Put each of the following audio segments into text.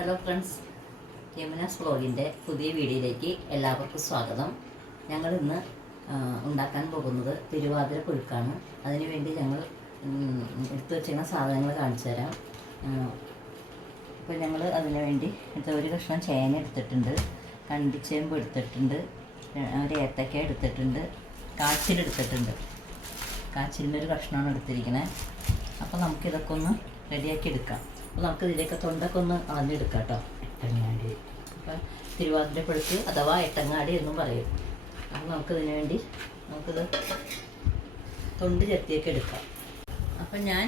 Hello friends, യമുനാസ് വ്ളോഗിൻ്റെ പുതിയ വീഡിയോയിലേക്ക് എല്ലാവർക്കും സ്വാഗതം. ഞങ്ങൾ ഇന്ന് ഉണ്ടാക്കാൻ പോകുന്നത് തിരുവാതിര പുഴുക്കാണ്. അതിനുവേണ്ടി ഞങ്ങൾ എടുത്തു വെച്ചിരുന്ന സാധനങ്ങൾ കാണിച്ചു തരാം. അപ്പോൾ ഞങ്ങൾ അതിനു വേണ്ടി ഒരു കഷ്ണം ചേന എടുത്തിട്ടുണ്ട്, കണ്ടിച്ചേമ്പ് എടുത്തിട്ടുണ്ട്, ഒരു ഏത്തക്ക എടുത്തിട്ടുണ്ട്, കാച്ചിലെടുത്തിട്ടുണ്ട്. കാച്ചിലിൻ്റെ ഒരു കഷ്ണമാണ് എടുത്തിരിക്കുന്നത്. അപ്പോൾ നമുക്കിതൊക്കെ ഒന്ന് റെഡിയാക്കി എടുക്കാം. അപ്പോൾ നമുക്ക് ഇതിലേക്ക് തൊണ്ടൊക്കെ ഒന്ന് അളഞ്ഞെടുക്കാം കേട്ടോ. എട്ടങ്ങാടി, അപ്പം തിരുവാതിര പുഴുക്ക് അഥവാ എട്ടങ്ങാടി എന്നും പറയും. അപ്പോൾ നമുക്കിതിന് വേണ്ടി നമുക്കിത് തൊണ്ട് ചെത്തിയൊക്കെ എടുക്കാം. അപ്പം ഞാൻ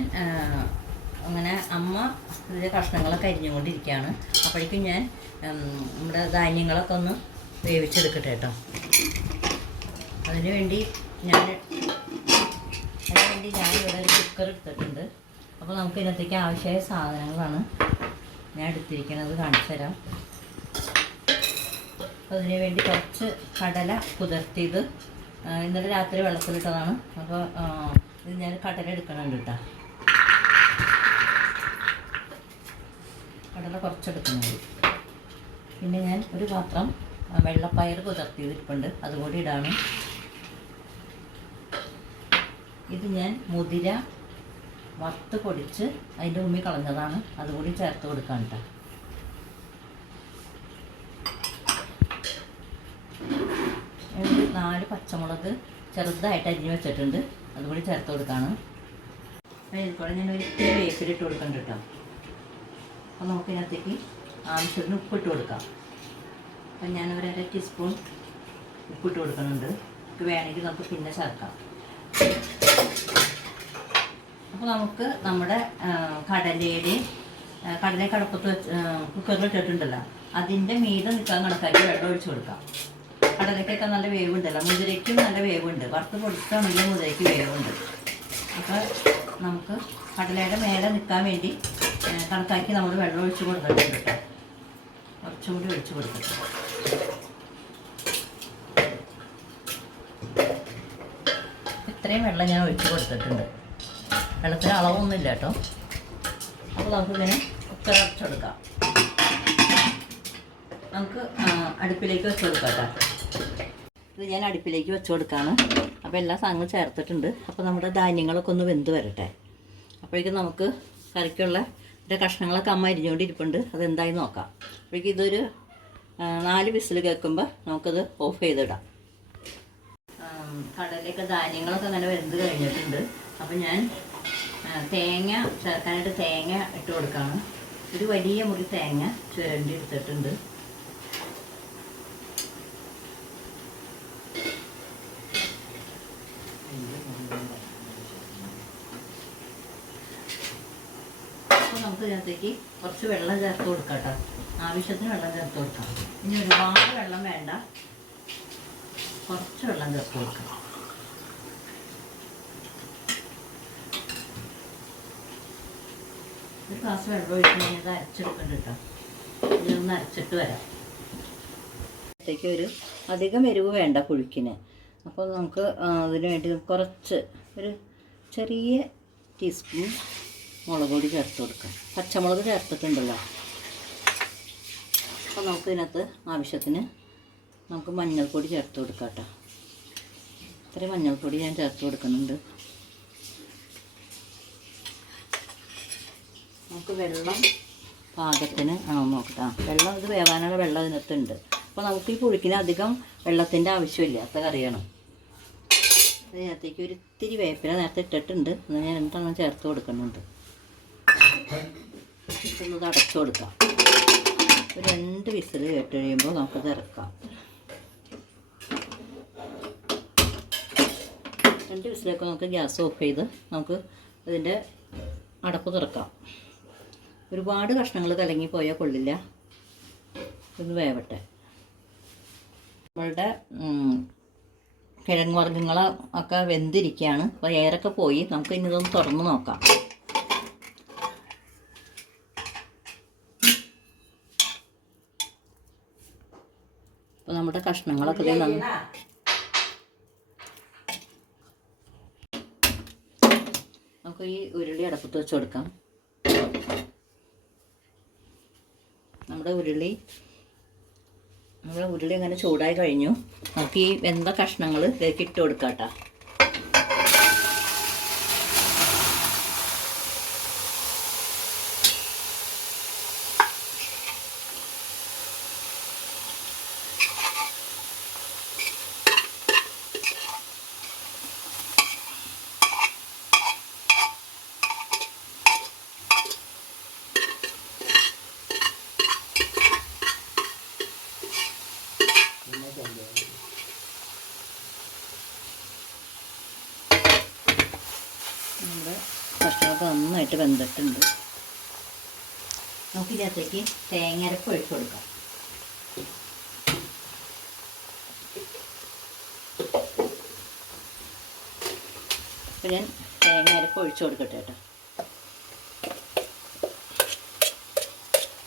അങ്ങനെ അമ്മ ഇതിൻ്റെ കഷ്ണങ്ങളൊക്കെ അരിഞ്ഞുകൊണ്ടിരിക്കുകയാണ്. അപ്പോഴേക്കും ഞാൻ നമ്മുടെ ധാന്യങ്ങളൊക്കെ ഒന്ന് വേവിച്ചെടുക്കട്ടെ കേട്ടോ. അതിനുവേണ്ടി ഞാനിവിടെ ഒരു കുക്കർ എടുത്തിട്ടുണ്ട്. അപ്പോൾ നമുക്ക് ഇതിനകത്തേക്ക് ആവശ്യമായ സാധനങ്ങളാണ് ഞാൻ എടുത്തിരിക്കുന്നത്, കാണിച്ചു തരാം. അതിന് വേണ്ടി കുറച്ച് കടല കുതിർത്തിയത് ഇന്നലെ രാത്രി വെള്ളത്തിലിട്ടതാണ്. അപ്പോൾ ഇത് ഞാൻ കടല എടുക്കണുണ്ട് കേട്ടോ. കടല കുറച്ചെടുക്കുന്നുണ്ട്. പിന്നെ ഞാൻ ഒരു പാത്രം വെള്ളപ്പയർ കുതിർത്തിയിരിപ്പുണ്ട്, അതുകൂടി ഇടാണ്. ഇത് ഞാൻ മുതിര വറുത്ത് പൊടിച്ച് അതിൻ്റെ ഉമ്മി കളഞ്ഞതാണ്, അതുകൂടി ചേർത്ത് കൊടുക്കാൻ കേട്ടോ. ഒരു 4 പച്ചമുളക് ചെറുതായിട്ട് അരിഞ്ഞ് വെച്ചിട്ടുണ്ട്, അതുകൂടി ചേർത്ത് കൊടുക്കാണ്. അതിൽ കൂടെ ഞാൻ ഒരു ഇത്തിരി വേപ്പിലിട്ട് കൊടുക്കുന്നുണ്ട് കേട്ടോ. അപ്പോൾ നമുക്ക് ഇതിനകത്തേക്ക് ആവശ്യത്തിന് ഉപ്പിട്ട് കൊടുക്കാം. അപ്പം ഞാൻ ഒരു 1/2 ടീസ്പൂൺ ഉപ്പിട്ട് കൊടുക്കുന്നുണ്ട്. വേണമെങ്കിൽ നമുക്ക് പിന്നെ ചേർക്കാം. അപ്പോൾ നമുക്ക് നമ്മുടെ കടല കടപ്പത്ത് വെച്ച് കുക്കറിൽ ഇട്ടിട്ടുണ്ടല്ലോ, അതിൻ്റെ മീതെ നിൽക്കാൻ കണക്കാക്കി വെള്ളം ഒഴിച്ച് കൊടുക്കാം. കടലയ്ക്കൊക്കെ നല്ല വേവുണ്ടല്ലോ, മുതിരയ്ക്കും നല്ല വേവുണ്ട്. വറുത്ത് പൊടിച്ചാണെങ്കിൽ മുതിരയ്ക്ക് വേവുണ്ട്. അപ്പോൾ നമുക്ക് കടലയുടെ മേലെ നിൽക്കാൻ വേണ്ടി കണക്കാക്കി നമ്മൾ വെള്ളം ഒഴിച്ച് കൊടുത്തിട്ടുണ്ട് കേട്ടോ. കുറച്ചും കൂടി ഒഴിച്ച് കൊടുക്കട്ടെ. ഇത്രയും വെള്ളം ഞാൻ ഒഴിച്ച് കൊടുത്തിട്ടുണ്ട്. വെള്ളത്തിന് അളവൊന്നുമില്ല കേട്ടോ. അപ്പോൾ നമുക്കിങ്ങനെ കുക്കർ അടച്ചെടുക്കാം. നമുക്ക് അടുപ്പിലേക്ക് വെച്ച് കൊടുക്കാം കേട്ടോ. ഇത് ഞാൻ അടുപ്പിലേക്ക് വെച്ച് കൊടുക്കുകയാണ്. അപ്പോൾ എല്ലാ സാധനങ്ങളും ചേർത്തിട്ടുണ്ട്. അപ്പോൾ നമ്മുടെ ധാന്യങ്ങളൊക്കെ ഒന്ന് വെന്ത് വരട്ടെ. അപ്പോഴേക്കും നമുക്ക് കറിക്കുള്ള കഷ്ണങ്ങളൊക്കെ അമ്മ അരിഞ്ഞുകൊണ്ടിരിപ്പുണ്ട്, അതെന്തായി നോക്കാം. അപ്പോഴേക്കും ഇതൊരു 4 വിസിൽ കേൾക്കുമ്പോൾ നമുക്കത് ഓഫ് ചെയ്തിടാം. കടലയൊക്കെ ധാന്യങ്ങളൊക്കെ അങ്ങനെ വെന്ത് കഴിഞ്ഞിട്ടുണ്ട്. അപ്പോൾ ഞാൻ തേങ്ങ ചേർക്കാനായിട്ട് തേങ്ങ ഇട്ട് കൊടുക്കുകയാണ്. ഒരു വലിയ മുറി തേങ്ങ ചുരണ്ടി എടുത്തിട്ടുണ്ട്. അപ്പോൾ നമുക്ക് ഇതിനകത്തേക്ക് കുറച്ച് വെള്ളം ചേർത്ത് കൊടുക്കാം കേട്ടോ. ആവശ്യത്തിന് വെള്ളം ചേർത്ത് കൊടുക്കാം. ഇനി ഒരുപാട് വെള്ളം വേണ്ട, കുറച്ച് വെള്ളം ചേർത്ത് കൊടുക്കാം. ഒരു ഗ്ലാസ് വെള്ളം ഒഴിച്ച് കഴിഞ്ഞാൽ അരച്ചെടുക്കണ്ട കേട്ടോ. ഇതൊന്ന് അരച്ചിട്ട് വരാം. ത്തേക്ക് ഒരു അധികം എരിവ് വേണ്ട പുഴുക്കിന്. അപ്പോൾ നമുക്ക് അതിന് വേണ്ടി കുറച്ച് ഒരു ചെറിയ ടീസ്പൂൺ മുളക് പൊടി ചേർത്ത് കൊടുക്കാം. പച്ചമുളക് ചേർത്തിട്ടുണ്ടല്ലോ. അപ്പോൾ നമുക്ക് ഇതിനകത്ത് ആവശ്യത്തിന് നമുക്ക് മഞ്ഞൾപ്പൊടി ചേർത്ത് കൊടുക്കാം കേട്ടോ. ഇത്രയും മഞ്ഞൾപ്പൊടി ഞാൻ ചേർത്ത് കൊടുക്കുന്നുണ്ട്. നമുക്ക് വെള്ളം പാകത്തിന് നോക്കട്ടെ. വെള്ളം ഇത് വേവാനുള്ള വെള്ളം ഇതിനകത്തുണ്ട്. അപ്പോൾ നമുക്ക് ഈ പുഴുക്കിന് അധികം വെള്ളത്തിൻ്റെ ആവശ്യമില്ല, അത്ര കറിയാണ്. അതിനകത്തേക്ക് ഒരു ഇത്തിരി വേപ്പില നേരത്തെ ഇട്ടിട്ടുണ്ട്, എന്നാൽ ഞാൻ എന്താണ് ചേർത്ത് കൊടുക്കുന്നുണ്ട്. ഇതൊന്നത് അടച്ചു കൊടുക്കാം. ഒരു 2 വിസിൽ കേട്ട് കഴിയുമ്പോൾ നമുക്കത് ഇറക്കാം. 2 വിസിലൊക്കെ നമുക്ക് ഗ്യാസ് ഓഫ് ചെയ്ത് നമുക്ക് ഇതിൻ്റെ അടപ്പ് തുറക്കാം. ഒരുപാട് കഷ്ണങ്ങൾ കലങ്ങിപ്പോയാൽ കൊള്ളില്ല. ഇത് വേവട്ടെ. നമ്മളുടെ കിഴങ്ങ് വർഗ്ഗങ്ങളൊക്കെ വെന്തിരിക്കുകയാണ്. അപ്പോൾ എയറൊക്കെ പോയി. നമുക്ക് ഇനി ഇതൊന്ന് തുറന്ന് നോക്കാം. അപ്പോൾ നമ്മുടെ കഷ്ണങ്ങളൊക്കെ നമുക്ക് ഈ ഉരുളി അടപ്പത്ത് വെച്ച് കൊടുക്കാം. നമ്മുടെ ഉരുളി അങ്ങനെ ചൂടായി കഴിഞ്ഞു. നമുക്ക് ഈ വെന്ത കഷ്ണങ്ങൾ ഇതിലേക്ക് ഇട്ട് കൊടുക്കാം കേട്ടോ. നമ്മുടെ കഷ്ണമൊക്കെ നന്നായിട്ട് വെന്തിട്ടുണ്ട്. നമുക്കിതിനകത്തേക്ക് തേങ്ങ അരപ്പ് ഒഴിച്ച് കൊടുക്കാം. അപ്പോൾ ഞാൻ തേങ്ങ അരപ്പ് ഒഴിച്ച് കൊടുക്കട്ടെ കേട്ടോ.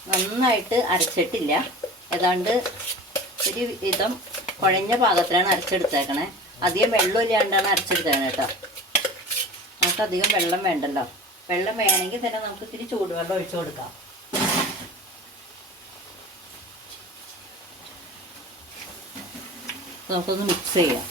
നന്നായിട്ട് അരച്ചിട്ടില്ല, ഏതാണ്ട് ഒരു വിധം കുഴഞ്ഞ പാകത്തിലാണ് അരച്ചെടുത്തേക്കണേ. അധികം വെള്ളം ഇല്ലാണ്ടാണ് അരച്ചെടുത്തേക്കണേ കേട്ടോ. നമുക്കധികം വെള്ളം വേണ്ടല്ലോ. വെള്ളം വേണമെങ്കിൽ തന്നെ നമുക്ക് ഇത്തിരി ചൂടുവെള്ളം ഒഴിച്ചു കൊടുക്കാം. നമുക്കൊന്ന് മിക്സ് ചെയ്യാം.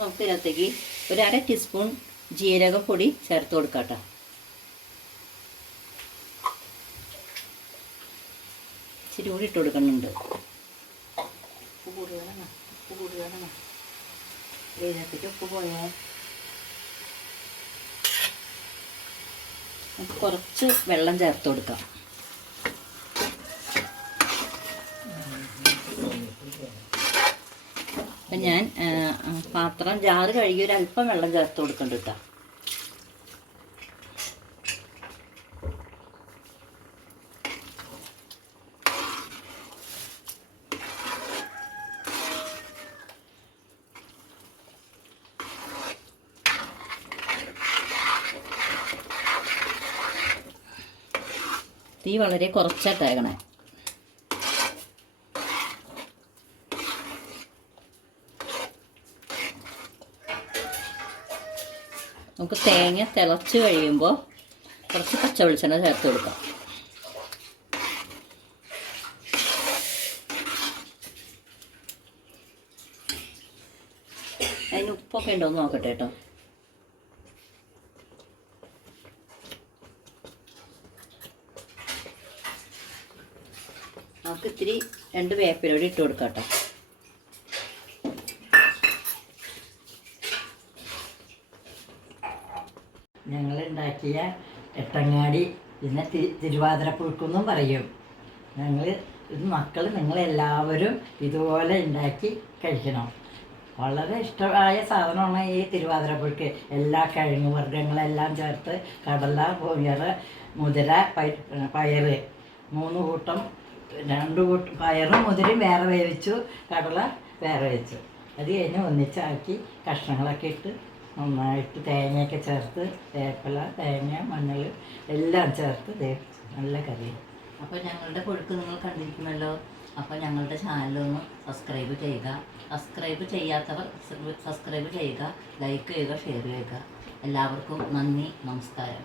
നമുക്ക് ഇതിനകത്തേക്ക് ഒരു 1/2 ടീസ്പൂൺ ജീരകപ്പൊടി ചേർത്ത് കൊടുക്കാം കേട്ടോ. ഇച്ചിരി കൂടി ഇട്ട് കൊടുക്കുന്നുണ്ട്. ഉപ്പ് കൂടുതലാണ്. ഇതിനകത്തേക്ക് ഉപ്പ് പോയാൽ നമുക്ക് കുറച്ച് വെള്ളം ചേർത്ത് കൊടുക്കാം. അപ്പം ഞാൻ പാത്രം ജാറ് കഴുകി ഒരല്പം വെള്ളം ചേർത്ത് കൊടുക്കുന്നുണ്ട് കേട്ടോ. തീ വളരെ കുറച്ചിട്ടേക്കണേ. നമുക്ക് തേങ്ങ തിളച്ച് കഴിയുമ്പോൾ കുറച്ച് പച്ച വെളിച്ചെണ്ണ ചേർത്ത് കൊടുക്കാം. അതിന് ഉപ്പൊക്കെ ഉണ്ടോ എന്ന് നോക്കട്ടെ കേട്ടോ. നമുക്ക് ഇത്തിരി 2 വേപ്പിലൂടെ ഇട്ട് കൊടുക്കാം കേട്ടോ. ഞങ്ങളുണ്ടാക്കിയ എട്ടങ്ങാടി പിന്നെ തിരുവാതിര പുഴുക്കെന്നും പറയും. നിങ്ങളെല്ലാവരും ഇതുപോലെ ഉണ്ടാക്കി കഴിക്കണം. വളരെ ഇഷ്ടമായ സാധനമാണ് ഈ തിരുവാതിര പുഴുക്ക്. എല്ലാ കിഴങ്ങ് വർഗ്ഗങ്ങളെല്ലാം ചേർത്ത് കടല, മുതിര, പയറ് 3 കൂട്ടം, 2 കൂട്ടം പയറും മുതിരയും വേറെ വേവിച്ചു, കടല വേറെ വെച്ചു. അത് കഴിഞ്ഞ് ഒന്നിച്ചാക്കി കഷ്ണങ്ങളൊക്കെ ഇട്ട് നന്നായിട്ട് തേങ്ങയൊക്കെ ചേർത്ത് വേപ്പില, തേങ്ങ, മഞ്ഞൾ എല്ലാം ചേർത്ത് നല്ല കറി. അപ്പോൾ ഞങ്ങളുടെ പുഴുക്ക് നിങ്ങൾ കണ്ടിരിക്കുമല്ലോ. അപ്പോൾ ഞങ്ങളുടെ ചാനലൊന്ന് സബ്സ്ക്രൈബ് ചെയ്യുക. സബ്സ്ക്രൈബ് ചെയ്യാത്തവർ സബ്സ്ക്രൈബ് ചെയ്യുക, ലൈക്ക് ചെയ്യുക, ഷെയർ ചെയ്യുക. എല്ലാവർക്കും നന്ദി, നമസ്കാരം.